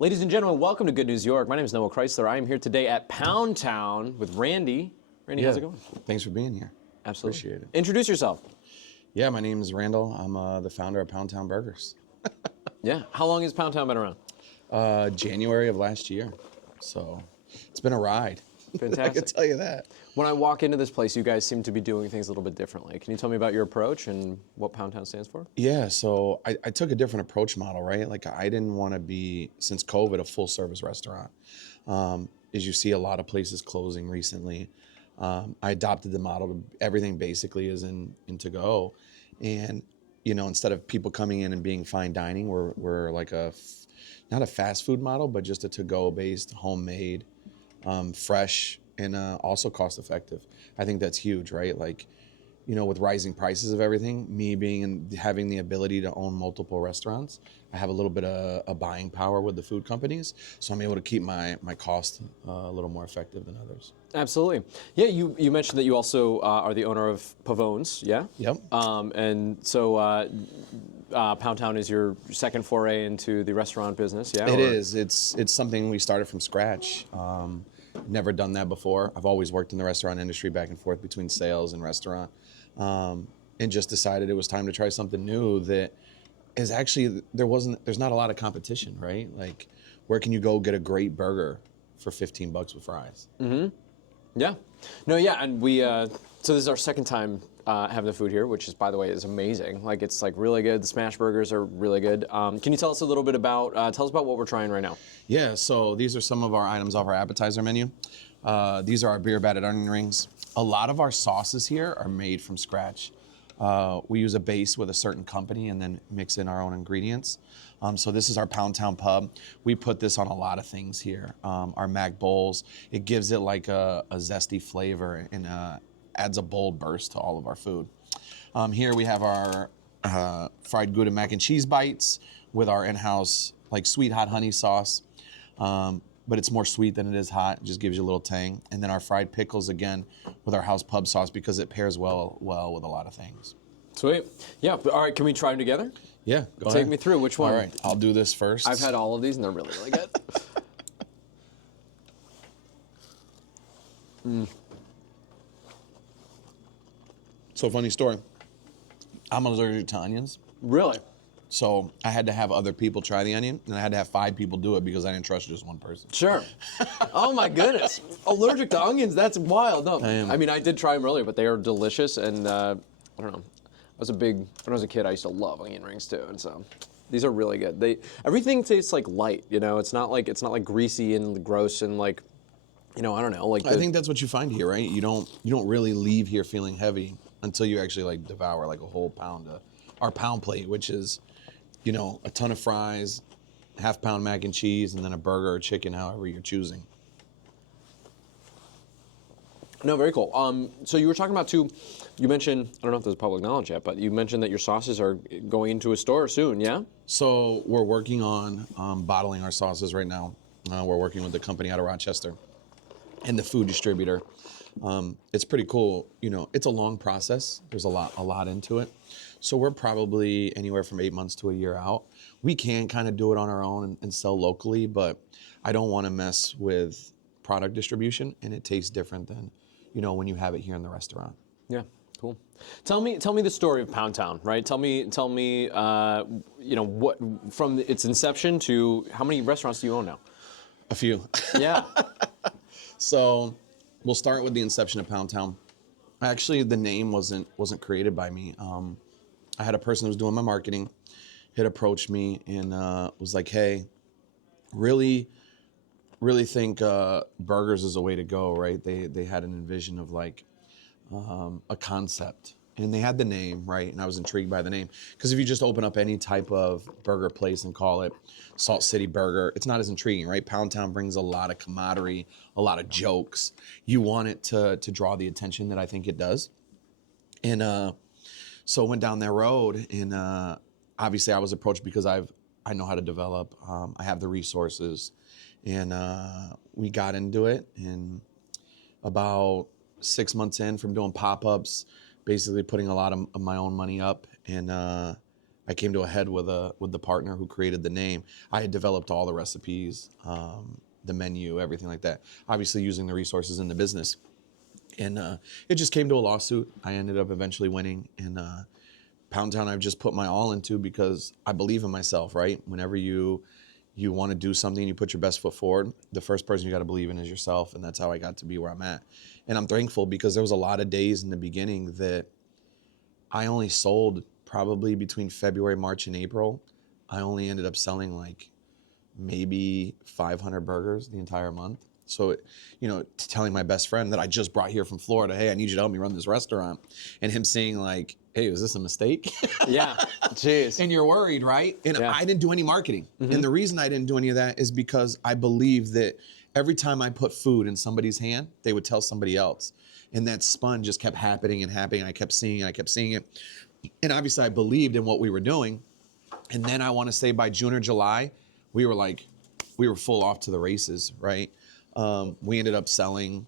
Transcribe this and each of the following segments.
Ladies and gentlemen, welcome to Good News York. My name is Noah Chrysler. I am here today at Poundtown with Randy. Randy, how's it going? Thanks for being here. Absolutely. Appreciate it. Introduce yourself. Yeah, my name is Randall. I'm the founder of Poundtown Burgers. Yeah. How long has Poundtown been around? January of last year. So it's been a ride. Fantastic. I can tell you that. When I walk into this place, you guys seem to be doing things a little bit differently. Can you tell me about your approach and what Poundtown stands for? Yeah, so I took a different approach model, right? Like I didn't want to be, since COVID, a full service restaurant. As you see a lot of places closing recently, I adopted the model to everything basically is in to-go. And, you know, instead of people coming in and being fine dining, we're like not a fast food model, but just a to-go based, homemade, fresh, and also cost effective. I think that's huge, right? Like, you know, with rising prices of everything, me being and having the ability to own multiple restaurants, I have a little bit of a buying power with the food companies, so I'm able to keep my cost a little more effective than others. Absolutely. Yeah, you mentioned that you also are the owner of Pavones, yeah? Yep. And so Poundtown is your second foray into the restaurant business, yeah? It is. It's something we started from scratch. Never done that before. I've always worked in the restaurant industry back and forth between sales and restaurant, and just decided it was time to try something new that is actually, there's not a lot of competition, right? Like, where can you go get a great burger for $15 with fries? Mm-hmm. Yeah. No, yeah, and we, so this is our second time having the food here, which is, by the way, is amazing. Like, it's like really good. The smash burgers are really good. Can you tell us a little bit about, tell us about what we're trying right now? Yeah, so these are some of our items off our appetizer menu. These are our beer batted onion rings. A lot of our sauces here are made from scratch. We use a base with a certain company and then mix in our own ingredients. So this is our Poundtown Pub. We put this on a lot of things here. Our Mac Bowls, it gives it like a zesty flavor and adds a bold burst to all of our food. Here we have our fried Gouda mac and cheese bites with our in-house like sweet hot honey sauce. But it's more sweet than it is hot. It just gives you a little tang. And then our fried pickles, again, with our house pub sauce because it pairs well with a lot of things. Sweet. Yeah, all right, can we try them together? Yeah, go ahead. Take me through, which one? All right, I'll do this first. I've had all of these and they're really, really good. So funny story. I'm allergic to onions. Really? So I had to have other people try the onion, and I had to have 5 people do it because I didn't trust just one person. Sure. Oh my goodness. Allergic to onions, that's wild. No, I mean, I did try them earlier, but they are delicious, and I don't know. When I was a kid, I used to love onion rings too, and so these are really good. Everything tastes like light, you know? It's not like greasy and gross and like, you know, I don't know. Like I think that's what you find here, right? You don't really leave here feeling heavy until you actually like devour like a whole pound of our pound plate, which is, you know, a ton of fries, half-pound mac and cheese, and then a burger or chicken, however you're choosing. No, very cool. So you were talking about you mentioned, I don't know if this is public knowledge yet, but you mentioned that your sauces are going into a store soon, yeah? So we're working on bottling our sauces right now. We're working with the company out of Rochester and the food distributor. It's pretty cool. You know, it's a long process. There's a lot into it. So we're probably anywhere from 8 months to a year out. We can kind of do it on our own and sell locally, but I don't want to mess with product distribution, and it tastes different than, you know, when you have it here in the restaurant. Yeah, cool. Tell me the story of Poundtown, right? Tell me, you know, what from its inception to how many restaurants do you own now? A few. Yeah. So we'll start with the inception of Poundtown. Actually, the name wasn't created by me. I had a person who was doing my marketing, had approached me and was like, hey, really think burgers is a way to go, right? They had an envision of like a concept, and they had the name, right? And I was intrigued by the name because if you just open up any type of burger place and call it Salt City Burger, it's not as intriguing, right? Poundtown brings a lot of camaraderie, a lot of jokes. You want it to draw the attention that I think it does. And so I went down that road, and obviously I was approached because I know how to develop. I have the resources, and we got into it. And about 6 months in from doing pop-ups, basically putting a lot of my own money up, and I came to a head with the partner who created the name. I had developed all the recipes, the menu, everything like that. Obviously using the resources in the business. And it just came to a lawsuit. I ended up eventually winning. And Poundtown I've just put my all into because I believe in myself, right? Whenever you want to do something, you put your best foot forward, the first person you got to believe in is yourself. And that's how I got to be where I'm at. And I'm thankful because there was a lot of days in the beginning that I only sold probably between February, March, and April. I only ended up selling like maybe 500 burgers the entire month. So, telling my best friend that I just brought here from Florida, hey, I need you to help me run this restaurant. And him saying like, hey, was this a mistake? Yeah, jeez. And you're worried, right? And I didn't do any marketing. And the reason I didn't do any of that is because I believe that every time I put food in somebody's hand, they would tell somebody else. And that spun just kept happening and happening. I kept seeing it. And obviously I believed in what we were doing. And then I want to say by June or July, we were full off to the races, right? We ended up selling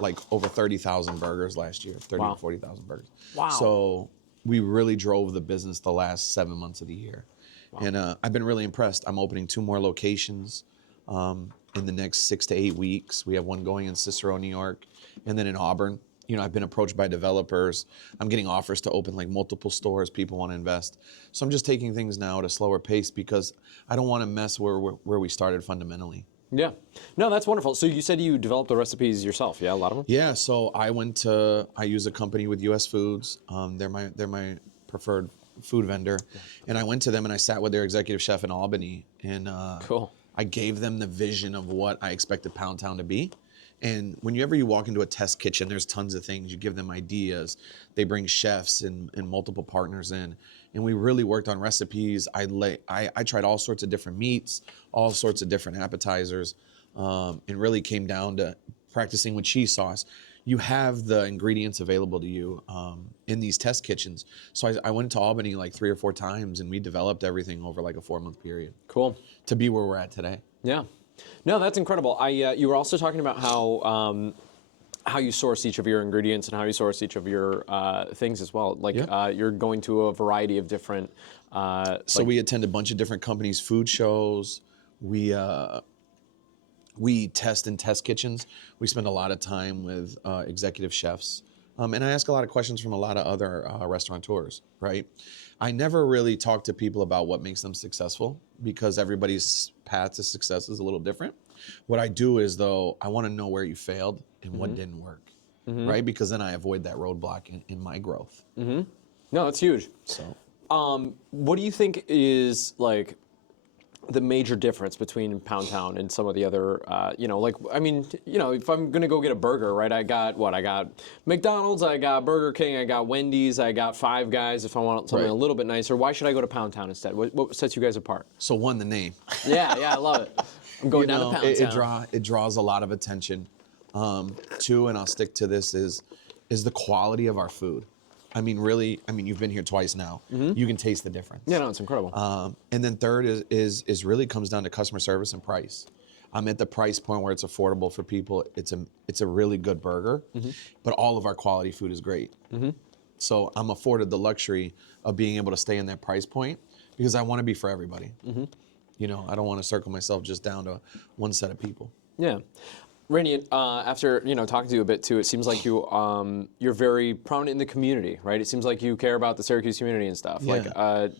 like over 30,000 burgers last year, 30 Wow. to 40,000 burgers. Wow. So we really drove the business the last 7 months of the year. Wow. And I've been really impressed. I'm opening 2 more locations in the next 6 to 8 weeks. We have one going in Cicero, New York, and then in Auburn. I've been approached by developers. I'm getting offers to open like multiple stores. People want to invest. So I'm just taking things now at a slower pace because I don't want to mess where we started fundamentally. Yeah. No, that's wonderful. So you said you developed the recipes yourself, yeah? A lot of them? Yeah, so I use a company with US Foods. They're my preferred food vendor. And I went to them and I sat with their executive chef in Albany. And cool. I gave them the vision of what I expected Poundtown to be. And whenever you walk into a test kitchen, there's tons of things. You give them ideas. They bring chefs and multiple partners in. And we really worked on recipes. I tried all sorts of different meats, all sorts of different appetizers, and really came down to practicing with cheese sauce. You have the ingredients available to you in these test kitchens. So I went to Albany like 3 or 4 times, and we developed everything over like a 4-month period. Cool. To be where we're at today. Yeah. No, that's incredible. You were also talking about how you source each of your ingredients and how you source each of your things as well. Like you're going to a variety of different. So we attend a bunch of different companies' food shows. We test in test kitchens. We spend a lot of time with executive chefs. And I ask a lot of questions from a lot of other restaurateurs, right? I never really talk to people about what makes them successful because everybody's path to success is a little different. What I do is, though, I want to know where you failed and what didn't work, right? Because then I avoid that roadblock in my growth. No, that's huge. So, what do you think is like the major difference between Poundtown and some of the other, if I'm gonna go get a burger, right? I got McDonald's, I got Burger King, I got Wendy's, I got Five Guys. If I want something a little bit nicer, why should I go to Poundtown instead? What sets you guys apart? so one, the name. Yeah, I love it. I'm going down to Poundtown. It draws a lot of attention. 2, and I'll stick to this, is the quality of our food. Really, you've been here twice now. You can taste the difference. Yeah, no, it's incredible. And then third is really comes down to customer service and price. I'm at the price point where it's affordable for people. It's a really good burger, but all of our quality food is great. So I'm afforded the luxury of being able to stay in that price point because I want to be for everybody. I don't want to circle myself just down to one set of people. Yeah. Randy, after talking to you a bit too, it seems like you're very prominent in the community, right? It seems like you care about the Syracuse community and stuff. Yeah. Like, I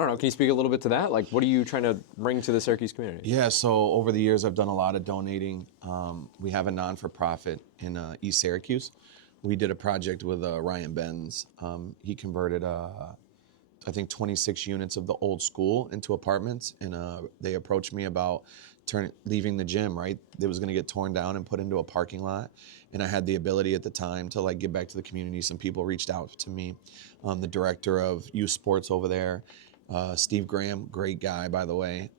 don't know, can you speak a little bit to that? Like, what are you trying to bring to the Syracuse community? Yeah, so over the years, I've done a lot of donating. We have a non-for-profit in East Syracuse. We did a project with Ryan Benz. He converted, I think, 26 units of the old school into apartments, and they approached me about leaving the gym, right? It was gonna get torn down and put into a parking lot. And I had the ability at the time to like give back to the community. Some people reached out to me. The director of youth sports over there, Steve Graham, great guy, by the way.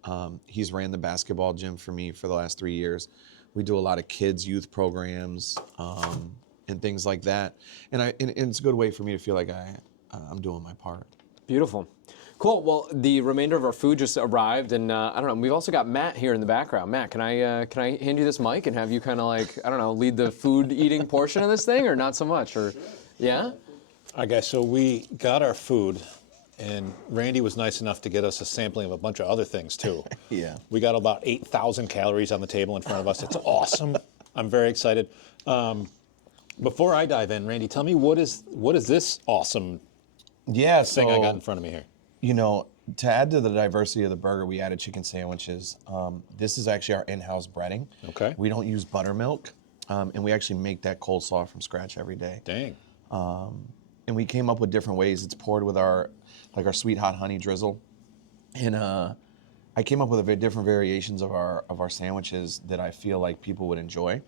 He's ran the basketball gym for me for the last 3 years. We do a lot of kids youth programs and things like that. And it's a good way for me to feel like I'm doing my part. Beautiful. Cool. Well, the remainder of our food just arrived, and I don't know. We've also got Matt here in the background. Matt, can I hand you this mic and have you kind of like, I don't know, lead the food eating portion of this thing, or not so much? Or, yeah. Okay, so we got our food, And Randy was nice enough to get us a sampling of a bunch of other things too. Yeah. We got about 8,000 calories on the table in front of us. It's awesome. I'm very excited. Before I dive in, Randy, tell me what is this awesome thing I got in front of me here? You know, to add to the diversity of the burger, we added chicken sandwiches. This is actually our in-house breading. Okay. We don't use buttermilk, and we actually make that coleslaw from scratch every day. Dang. And we came up with different ways. It's poured with our sweet hot honey drizzle, and I came up with different variations of our sandwiches that I feel like people would enjoy,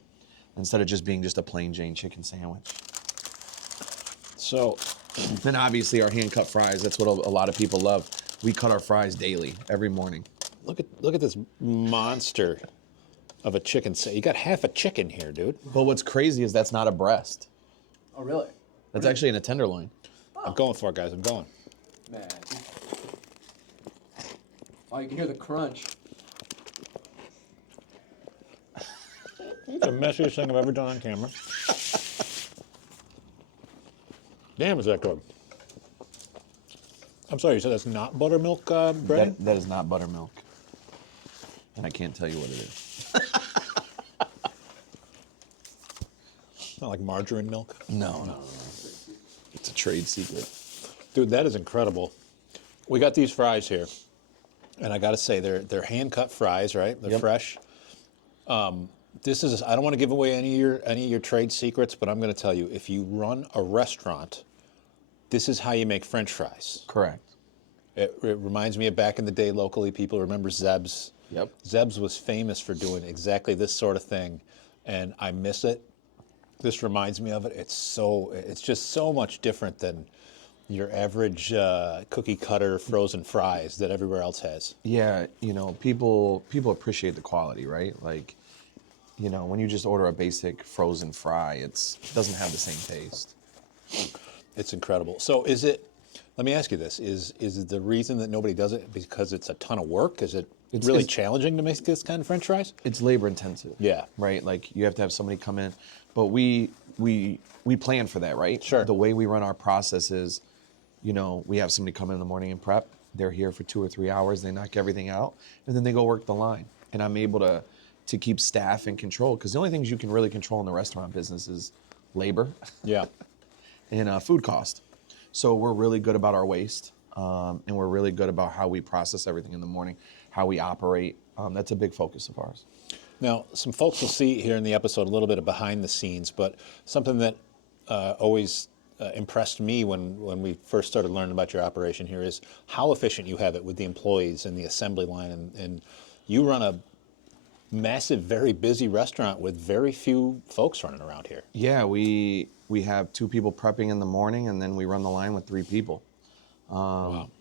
instead of just being just a plain Jane chicken sandwich. So, then obviously our hand cut fries. That's what a lot of people love. We cut our fries daily, every morning. look at this monster of a chicken. You got half a chicken here, dude. But what's crazy is that's not a breast. Oh, really? That's actually in a tenderloin. I'm going for it, guys. I'm going. Man. Oh, you can hear the crunch. It's the messiest thing I've ever done on camera. Damn, is that good? I'm sorry, you said that's not buttermilk bread? That is not buttermilk. And I can't tell you what it is. Not like margarine milk? No. It's a trade secret. Dude, that is incredible. We got these fries here, and I got to say, they're hand-cut fries, right? They're fresh. This is, I don't want to give away any of your trade secrets, but I'm going to tell you, if you run a restaurant, this is how you make French fries. Correct. It reminds me of back in the day locally. People remember Zeb's. Yep. Zeb's was famous for doing exactly this sort of thing, and I miss it. This reminds me of it. It's just so much different than your average cookie cutter frozen fries that everywhere else has. Yeah, you know, people appreciate the quality, right? Like, you know, when you just order a basic frozen fry, it doesn't have the same taste. It's incredible. So let me ask you this, is it the reason that nobody does it because it's a ton of work? Is it really challenging to make this kind of French fries? It's labor intensive. Yeah. Right? Like, you have to have somebody come in. But we plan for that, right? Sure. The way we run our process is, you know, we have somebody come in the morning and prep. They're here for 2 or 3 hours. They knock everything out, and then they go work the line. And I'm able to keep staff in control, because the only things you can really control in the restaurant business is labor. Yeah. And food cost. So we're really good about our waste, and we're really good about how we process everything in the morning, how we operate. That's a big focus of ours. Now, some folks will see here in the episode a little bit of behind the scenes, but something that always impressed me when we first started learning about your operation here is how efficient you have it with the employees and the assembly line. And you run a massive, very busy restaurant with very few folks running around here. Yeah, we have 2 people prepping in the morning, and then we run the line with 3 people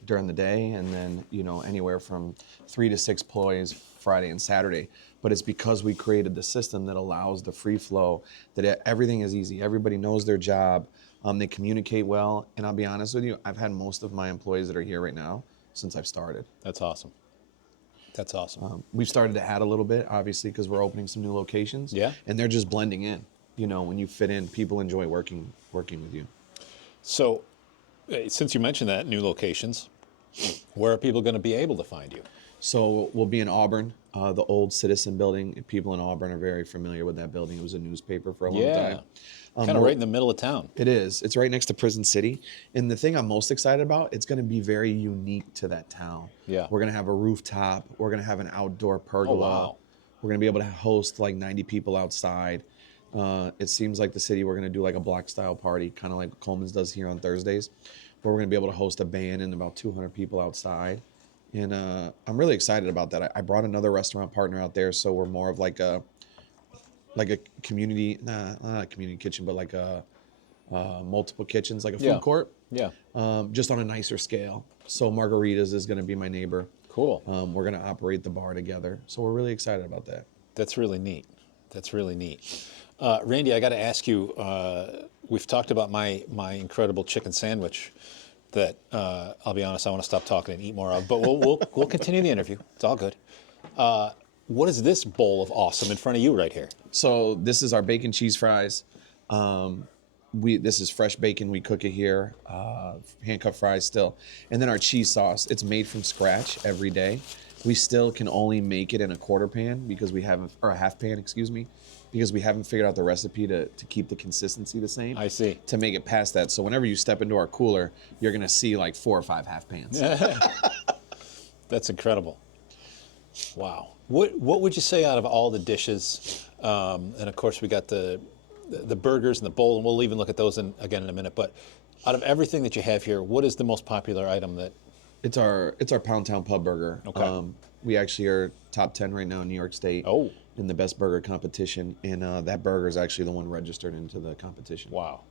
during the day, and then, you know, anywhere from 3 to 6 employees Friday and Saturday. But it's because we created the system that allows the free flow, that everything is easy. Everybody knows their job. They communicate well. And I'll be honest with you, I've had most of my employees that are here right now since I've started. That's awesome. That's awesome. We've started to add a little bit, obviously, because we're opening some new locations. Yeah. And they're just blending in. You know, when you fit in, people enjoy working with you. So, since you mentioned that, new locations, where are people going to be able to find you? So we'll be in Auburn, the old Citizen building. People in Auburn are very familiar with that building. It was a newspaper for a long time. Kind of right in the middle of town. It is. It's right next to Prison City. And the thing I'm most excited about, it's going to be very unique to that town. Yeah. We're going to have a rooftop. We're going to have an outdoor pergola. Oh, wow. We're going to be able to host like 90 people outside. It seems like the city, we're going to do like a block style party, kind of like Coleman's does here on Thursdays, where we're going to be able to host a band and about 200 people outside. And I'm really excited about that. I brought another restaurant partner out there, so we're more of like a community, not a community kitchen, but like a multiple kitchens, like a food court. Yeah. Just on a nicer scale. So Margaritas is going to be my neighbor. Cool. We're going to operate the bar together. So we're really excited about that. That's really neat. That's really neat. Randy, I got to ask you, we've talked about my incredible chicken sandwich that, I'll be honest, I want to stop talking and eat more of, but we'll continue the interview. It's all good. What is this bowl of awesome in front of you right here? So this is our bacon cheese fries. This is fresh bacon. We cook it here, hand-cut fries still. And then our cheese sauce, it's made from scratch every day. We still can only make it in a quarter pan because we haven't, or a half pan, excuse me, because we haven't figured out the recipe to keep the consistency the same. I see. To make it past that. So whenever you step into our cooler, you're gonna see like 4 or 5 half pans. That's incredible. Wow. What would you say out of all the dishes? And of course we got the burgers and the bowl, and we'll even look at those again in a minute. But out of everything that you have here, what is the most popular item that? It's our Poundtown Pub Burger. Okay. We actually are top 10 right now in New York State. Oh. In the best burger competition, and that burger is actually the one registered into the competition. Wow.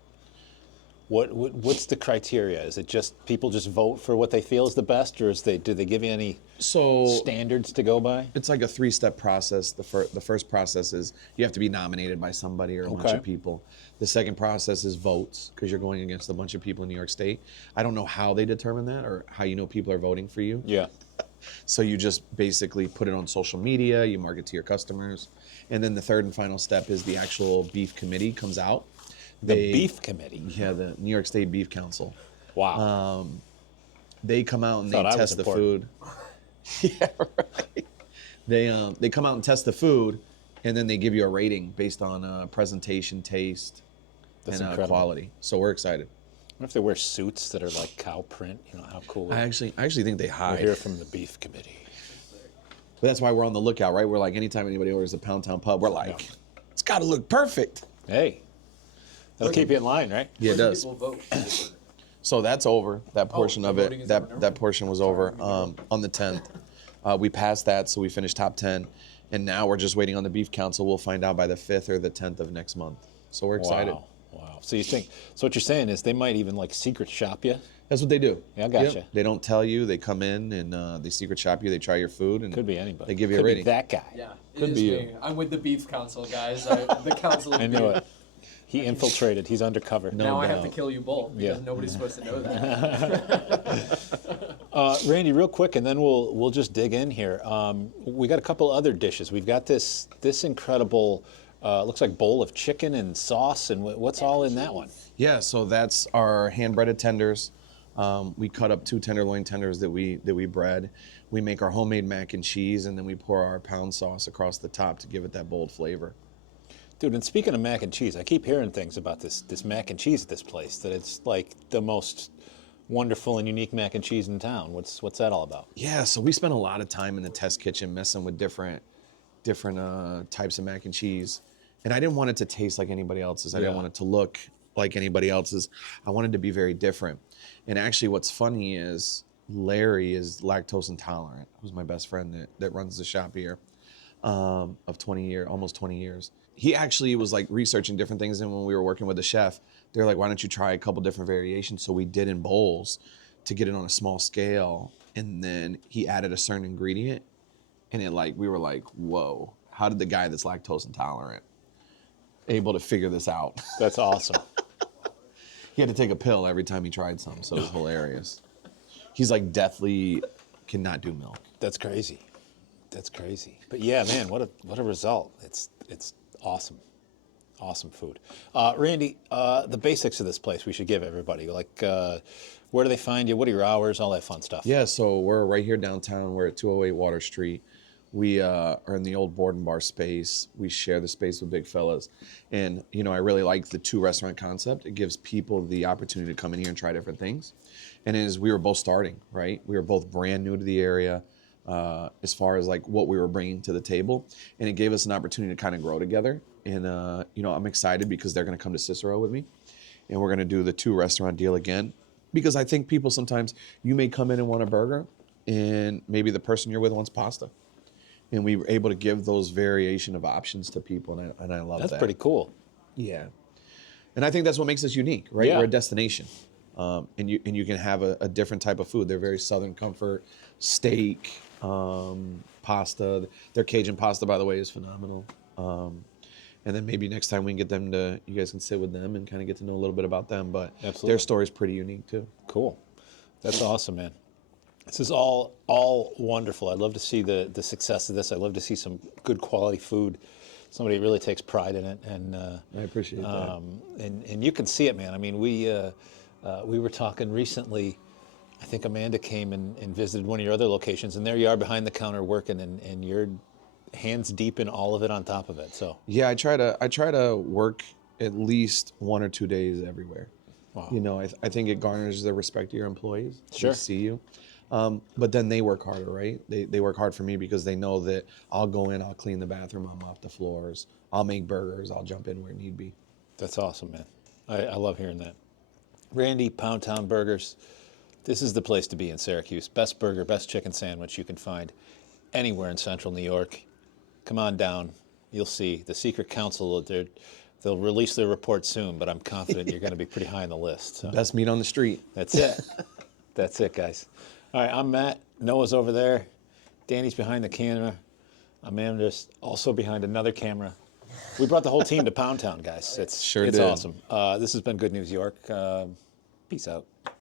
What's the criteria? Is it just people just vote for what they feel is the best, or do they give you any standards to go by? It's like a 3-step process. The first process is you have to be nominated by somebody or a bunch of people. The second process is votes, because you're going against a bunch of people in New York State. I don't know how they determine that or how you know people are voting for you. Yeah. So you just basically put it on social media, you market to your customers. And then the third and final step is the actual beef committee comes out. The beef committee? Yeah, the New York State Beef Council. Wow. They come out and they test the food. Yeah, right. They come out and test the food, and then they give you a rating based on presentation, taste, and quality. So we're excited. I wonder if they wear suits that are like cow print. You know how cool. I actually think they hide. We're here from the beef committee. But that's why we're on the lookout, right? We're like, anytime anybody orders a Poundtown Pub, we're like, it's got to look perfect. Hey, that'll keep you in line, right? Yeah, it does. People vote. So that's over. That portion of it. That portion was over on the 10th. We passed that, so we finished top 10, and now we're just waiting on the Beef Council. We'll find out by the 5th or the 10th of next month. So we're excited. Wow. So what you're saying is they might even like secret shop you? That's what they do. Yeah, I gotcha. Yep. They don't tell you. They come in and they secret shop you. They try your food, and could be anybody. They give you could a rating. Be that guy. Yeah, Could be me. you. I'm with the Beef Council, guys. The council. I knew it. He infiltrated. He's undercover. Now I have to kill you both because nobody's supposed to know that. Randy, real quick, and then we'll just dig in here. We got a couple other dishes. We've got this incredible, looks like bowl of chicken and sauce, and what's all in that one? Yeah, so that's our hand-breaded tenders. We cut up 2 tenderloin tenders that we bread. We make our homemade mac and cheese, and then we pour our pound sauce across the top to give it that bold flavor. Dude, and speaking of mac and cheese, I keep hearing things about this mac and cheese at this place, that it's like the most wonderful and unique mac and cheese in town. What's that all about? Yeah, so we spent a lot of time in the test kitchen messing with different types of mac and cheese. And I didn't want it to taste like anybody else's. I didn't want it to look like anybody else's. I wanted to be very different. And actually what's funny is Larry is lactose intolerant, who's my best friend that runs the shop here of almost 20 years. He actually was like researching different things, and when we were working with the chef, they're like, why don't you try a couple different variations? So we did in bowls to get it on a small scale, and then he added a certain ingredient, and we were like, whoa, how did the guy that's lactose intolerant able to figure this out? That's awesome. He had to take a pill every time he tried something, so it was hilarious. He's like deathly cannot do milk. That's crazy. That's crazy. But yeah, man, what a result. It's awesome. Awesome food. Randy, the basics of this place we should give everybody. Like, where do they find you? What are your hours? All that fun stuff. Yeah, so we're right here downtown. We're at 208 Water Street. We are in the old board and bar space. We share the space with big fellas. And, I really like the 2-restaurant concept. It gives people the opportunity to come in here and try different things. And as we were both starting, right? We were both brand new to the area as far as like what we were bringing to the table. And it gave us an opportunity to kind of grow together. And, I'm excited because they're going to come to Cicero with me. And we're going to do the 2-restaurant deal again. Because I think people sometimes, you may come in and want a burger, and maybe the person you're with wants pasta. And we were able to give those variation of options to people, and I love that. That's pretty cool. Yeah. And I think that's what makes us unique, right? Yeah. We're a destination. And you can have a different type of food. They're very Southern comfort, steak, pasta. Their Cajun pasta, by the way, is phenomenal. And then maybe next time we can get them you guys can sit with them and kind of get to know a little bit about them. But Absolutely. Their story is pretty unique too. Cool. That's awesome, man. This is all wonderful. I'd love to see the success of this. I'd love to see some good quality food somebody really takes pride in it, and I appreciate that. and you can see it, man. I mean, we were talking recently. I think Amanda came and visited one of your other locations, and there you are behind the counter working, and you're hands deep in all of it on top of it. So Yeah, I try to work at least 1 or 2 days everywhere. wow. You know, I think it garners the respect of your employees. Sure. They see you. But then they work harder, right? They work hard for me because they know that I'll go in, I'll clean the bathroom, I'll mop the floors, I'll make burgers, I'll jump in where need be. That's awesome, man. I love hearing that. Randy, Poundtown Burgers. This is the place to be in Syracuse. Best burger, best chicken sandwich you can find anywhere in central New York. Come on down. You'll see. The secret council, they'll release their report soon, but I'm confident you're going to be pretty high on the list. So. Best meat on the street. That's it. That's it, guys. All right, I'm Matt. Noah's over there. Danny's behind the camera. Amanda's also behind another camera. We brought the whole team to Poundtown, guys. It's Sure it's did. awesome. This has been Good News York. Peace out.